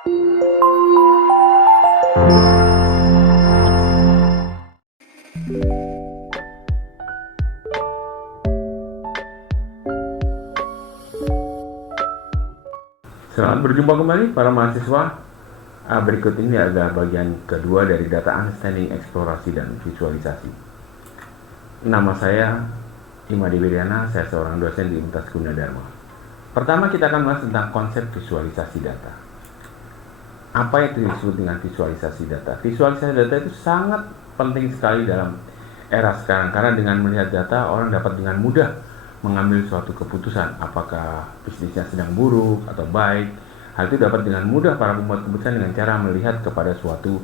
Selamat berjumpa kembali para mahasiswa. Berikut ini adalah bagian kedua dari data understanding, eksplorasi, dan visualisasi. Nama saya Imadi Wiryana, saya seorang dosen di Universitas Gunadarma. Pertama kita akan bahas tentang konsep visualisasi data. Apa itu disebut dengan visualisasi data? Visualisasi data itu sangat penting sekali dalam era sekarang, karena dengan melihat data orang dapat dengan mudah mengambil suatu keputusan, apakah bisnisnya sedang buruk atau baik. Hal itu dapat dengan mudah para pembuat keputusan dengan cara melihat kepada suatu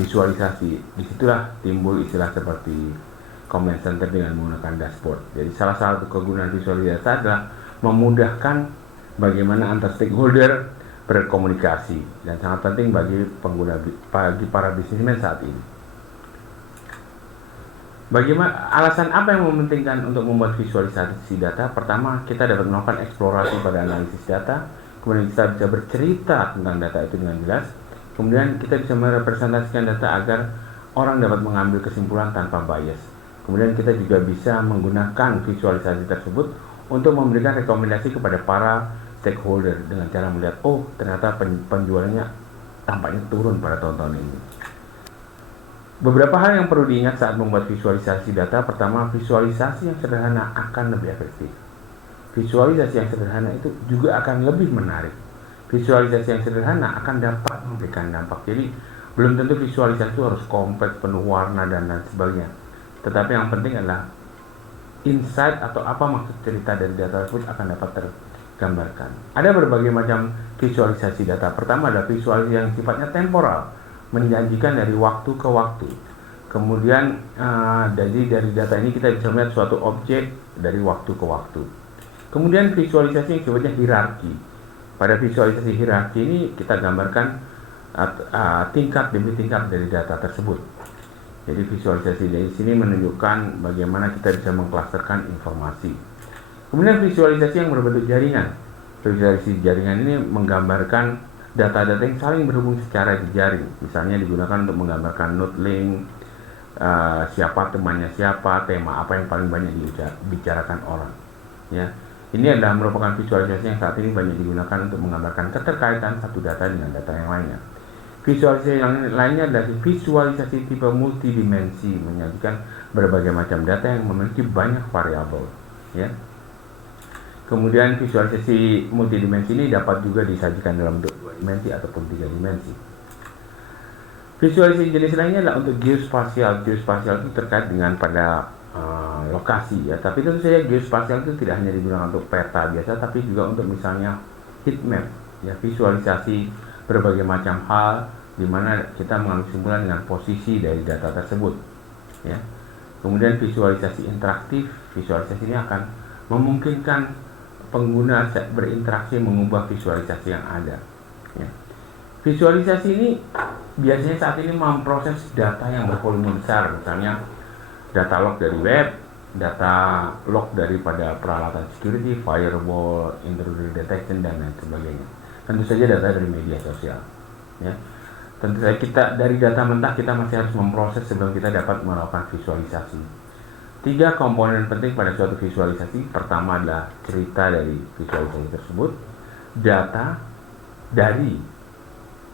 visualisasi. Disitulah timbul istilah seperti command center dengan menggunakan dashboard. Jadi salah satu kegunaan visualisasi adalah memudahkan bagaimana antar stakeholder berkomunikasi, dan sangat penting bagi para bisnismen saat ini. Bagaimana alasan apa yang mementingkan untuk membuat visualisasi data? Pertama, kita dapat melakukan eksplorasi pada analisis data, kemudian kita bisa bercerita tentang data itu dengan jelas, kemudian kita bisa merepresentasikan data agar orang dapat mengambil kesimpulan tanpa bias. Kemudian kita juga bisa menggunakan visualisasi tersebut untuk memberikan rekomendasi kepada para stakeholder dengan cara melihat, oh ternyata penjualannya tampaknya turun pada tahun-tahun ini. Beberapa hal yang perlu diingat saat membuat visualisasi data. Pertama, visualisasi yang sederhana akan lebih efektif. Visualisasi yang sederhana itu juga akan lebih menarik. Visualisasi yang sederhana akan dapat memberikan dampak. Jadi, belum tentu visualisasi itu harus kompleks, penuh warna, dan lain sebagainya. Tetapi yang penting adalah insight atau apa maksud cerita dari data tersebut akan dapat tergambarkan. Ada berbagai macam visualisasi data. Pertama adalah visualisasi yang sifatnya temporal, menjanjikan dari waktu ke waktu. Kemudian dari data ini kita bisa melihat suatu objek dari waktu ke waktu. Kemudian visualisasi yang sifatnya hierarki. Pada visualisasi hierarki ini kita gambarkan tingkat demi tingkat dari data tersebut. Jadi visualisasi dari sini menunjukkan bagaimana kita bisa mengklasterkan informasi. Kemudian visualisasi yang berbentuk jaringan. Visualisasi jaringan ini menggambarkan data-data yang saling berhubung secara jejaring, misalnya digunakan untuk menggambarkan node link, siapa temannya siapa, tema apa yang paling banyak dibicarakan orang. Ya, ini adalah merupakan visualisasi yang saat ini banyak digunakan untuk menggambarkan keterkaitan satu data dengan data yang lainnya. Visualisasi yang lainnya adalah visualisasi tipe multidimensi, menyajikan berbagai macam data yang memiliki banyak variabel. Ya. Kemudian visualisasi multidimensi ini dapat juga disajikan dalam bentuk 2 dimensi ataupun 3 dimensi. Visualisasi jenis lainnya adalah untuk geospasial. Geospasial itu terkait dengan pada lokasi, ya. Tapi tentu saja geospasial itu tidak hanya digunakan untuk peta biasa, tapi juga untuk misalnya heat map, ya, visualisasi berbagai macam hal di mana kita mengambil kesimpulan dengan posisi dari data tersebut. Ya. Kemudian visualisasi interaktif. Visualisasi ini akan memungkinkan pengguna berinteraksi mengubah visualisasi yang ada. Ya. Visualisasi ini biasanya saat ini memproses data yang bervolume besar, misalnya data log dari web, data log daripada peralatan security, firewall, intruder detection, dan lain sebagainya. Tentu saja data dari media sosial. Ya. Tentu saja kita dari data mentah kita masih harus memproses sebelum kita dapat melakukan visualisasi. 3 komponen penting pada suatu visualisasi. Pertama adalah cerita dari visualisasi tersebut, data dari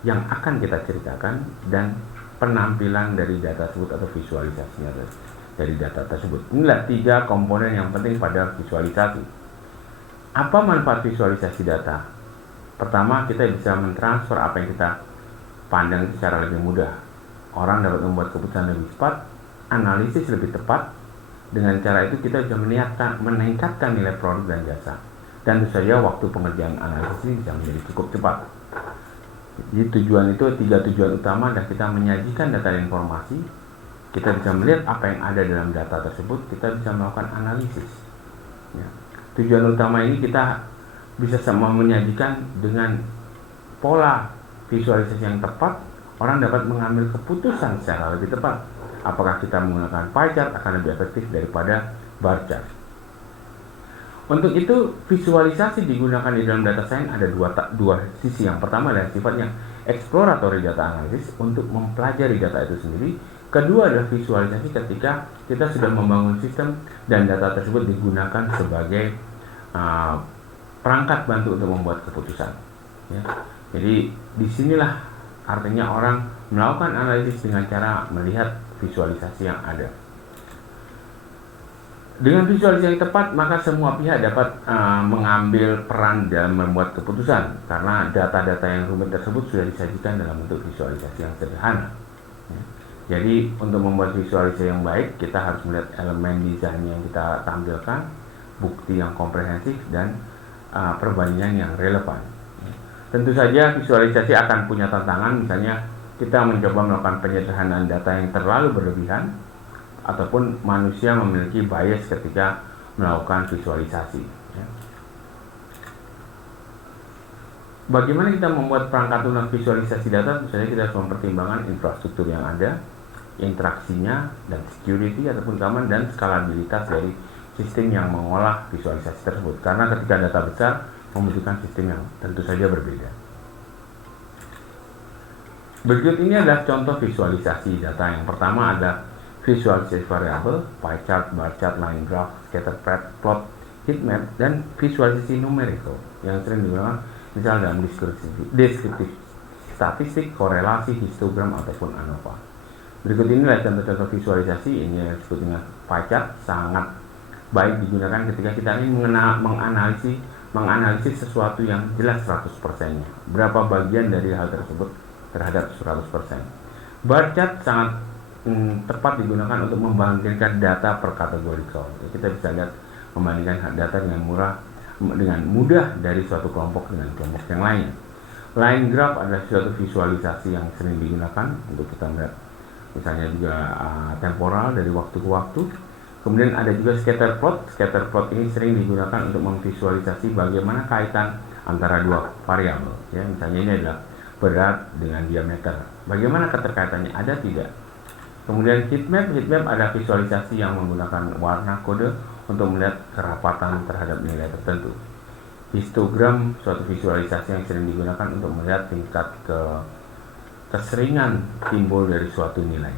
yang akan kita ceritakan, dan penampilan dari data tersebut atau visualisasinya dari data tersebut. Inilah 3 komponen yang penting pada visualisasi. Apa manfaat visualisasi data? Pertama, kita bisa mentransfer apa yang kita pandang secara lebih mudah. Orang dapat membuat keputusan lebih cepat, analisis lebih tepat. Dengan cara itu kita bisa meningkatkan nilai produk dan jasa. Dan tentu saja waktu pengerjaan analisis ini bisa menjadi cukup cepat. Jadi tujuan itu, 3 tujuan utama adalah kita menyajikan data dan informasi, kita bisa melihat apa yang ada dalam data tersebut, kita bisa melakukan analisis. Ya. Tujuan utama ini kita bisa sama menyajikan dengan pola visualisasi yang tepat, orang dapat mengambil keputusan secara lebih tepat. Apakah kita menggunakan pie chart akan lebih efektif daripada bar chart. Untuk itu, visualisasi digunakan di dalam data science ada dua sisi. Yang pertama adalah sifatnya exploratory data analysis untuk mempelajari data itu sendiri. Kedua adalah visualisasi ketika kita sudah membangun sistem dan data tersebut digunakan sebagai perangkat bantu untuk membuat keputusan. Ya. Jadi disinilah artinya orang melakukan analisis dengan cara melihat visualisasi yang ada. Dengan visualisasi yang tepat, maka semua pihak dapat mengambil peran dalam membuat keputusan, karena data-data yang rumit tersebut sudah disajikan dalam bentuk visualisasi yang sederhana. Ya. Jadi untuk membuat visualisasi yang baik, kita harus melihat elemen desain yang kita tampilkan, bukti yang komprehensif, dan perbandingan yang relevan. Ya. Tentu saja visualisasi akan punya tantangan, misalnya kita mencoba melakukan penyederhanaan data yang terlalu berlebihan, ataupun manusia memiliki bias ketika melakukan visualisasi. Ya. Bagaimana kita membuat perangkat lunak visualisasi data? Misalnya kita harus mempertimbangkan infrastruktur yang ada, interaksinya, dan security ataupun keamanan, dan skalabilitas dari sistem yang mengolah visualisasi tersebut. Karena ketika data besar membutuhkan sistem yang tentu saja berbeda. Berikut ini adalah contoh visualisasi data. Yang pertama ada visualisasi variabel, pie chart, bar chart, line graph, scatter plot, heat map, dan visualisasi numerical yang sering digunakan misalnya dalam deskriptif statistik, korelasi, histogram, ataupun ANOVA. Berikut ini adalah contoh-contoh visualisasi. Ini yang disebut dengan pie chart, sangat baik digunakan ketika kita ingin menganalisis sesuatu yang jelas 100%-nya. Berapa bagian dari hal tersebut terhadap 100%. Bar chart sangat tepat digunakan untuk membandingkan data per kategorikal. Kita bisa lihat membandingkan data dengan mudah dari suatu kelompok dengan kelompok yang lainnya. Line graph adalah suatu visualisasi yang sering digunakan untuk kita melihat misalnya juga temporal dari waktu ke waktu. Kemudian ada juga scatter plot. Scatter plot ini sering digunakan untuk memvisualisasi bagaimana kaitan antara dua variabel. Ya, misalnya ini adalah berat dengan diameter. Bagaimana keterkaitannya, ada tidak? Kemudian heat map adalah visualisasi yang menggunakan warna kode untuk melihat kerapatan terhadap nilai tertentu. Histogram suatu visualisasi yang sering digunakan untuk melihat tingkat keseringan timbul dari suatu nilai.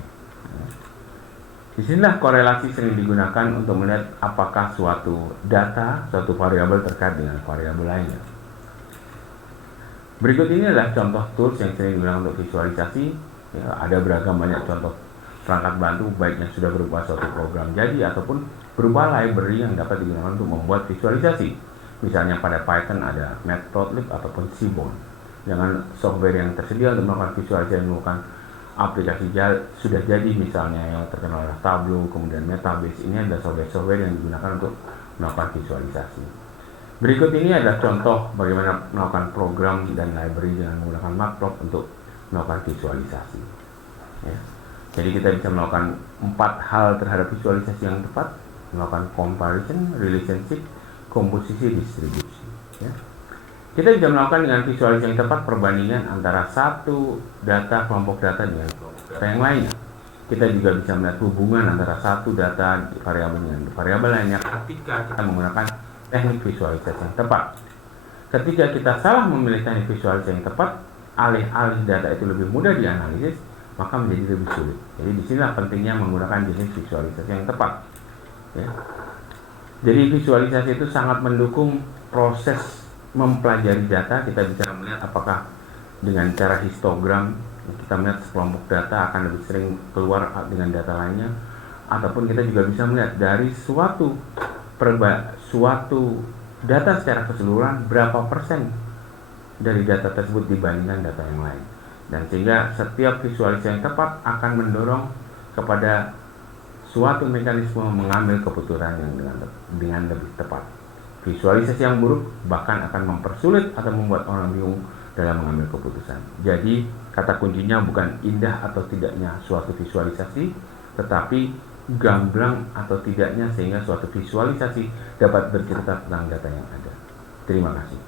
Disinilah korelasi sering digunakan untuk melihat apakah suatu data, suatu variabel terkait dengan variabel lainnya. Berikut ini adalah contoh tools yang sering digunakan untuk visualisasi. Ya, ada beragam banyak contoh perangkat bantu, baik yang sudah berupa suatu program jadi ataupun berupa library yang dapat digunakan untuk membuat visualisasi. Misalnya pada Python ada Matplotlib ataupun Seaborn. Dengan software yang tersedia untuk melakukan visualisasi dan melakukan aplikasi sudah jadi, misalnya yang terkenal adalah Tableau, kemudian Metabase. Ini adalah software yang digunakan untuk melakukan visualisasi. Berikut ini adalah contoh bagaimana melakukan program dan library dengan menggunakan Matplotlib untuk melakukan visualisasi. Ya. Jadi kita bisa melakukan 4 hal terhadap visualisasi yang tepat, melakukan comparison, relationship, komposisi, distribusi. Ya. Kita bisa melakukan dengan visualisasi yang tepat perbandingan antara satu data, kelompok data dengan kelompok data yang lainnya. Kita juga bisa melihat hubungan antara satu data variabel dengan variabel lainnya ketika kita menggunakan teknik visualisasi yang tepat. Ketika kita salah memilih teknik visualisasi yang tepat, alih-alih data itu lebih mudah dianalisis, maka menjadi lebih sulit. Jadi disinilah pentingnya menggunakan jenis visualisasi yang tepat. Ya. Jadi visualisasi itu sangat mendukung proses mempelajari data. Kita bisa melihat apakah dengan cara histogram kita melihat sekelompok data akan lebih sering keluar dengan data lainnya, ataupun kita juga bisa melihat dari suatu data secara keseluruhan berapa persen dari data tersebut dibandingkan data yang lain. Dan sehingga setiap visualisasi yang tepat akan mendorong kepada suatu mekanisme mengambil keputusan yang dengan lebih tepat. Visualisasi yang buruk bahkan akan mempersulit atau membuat orang bingung dalam mengambil keputusan. Jadi kata kuncinya bukan indah atau tidaknya suatu visualisasi, tetapi gamblang atau tidaknya sehingga suatu visualisasi dapat bercerita tentang data yang ada. Terima kasih.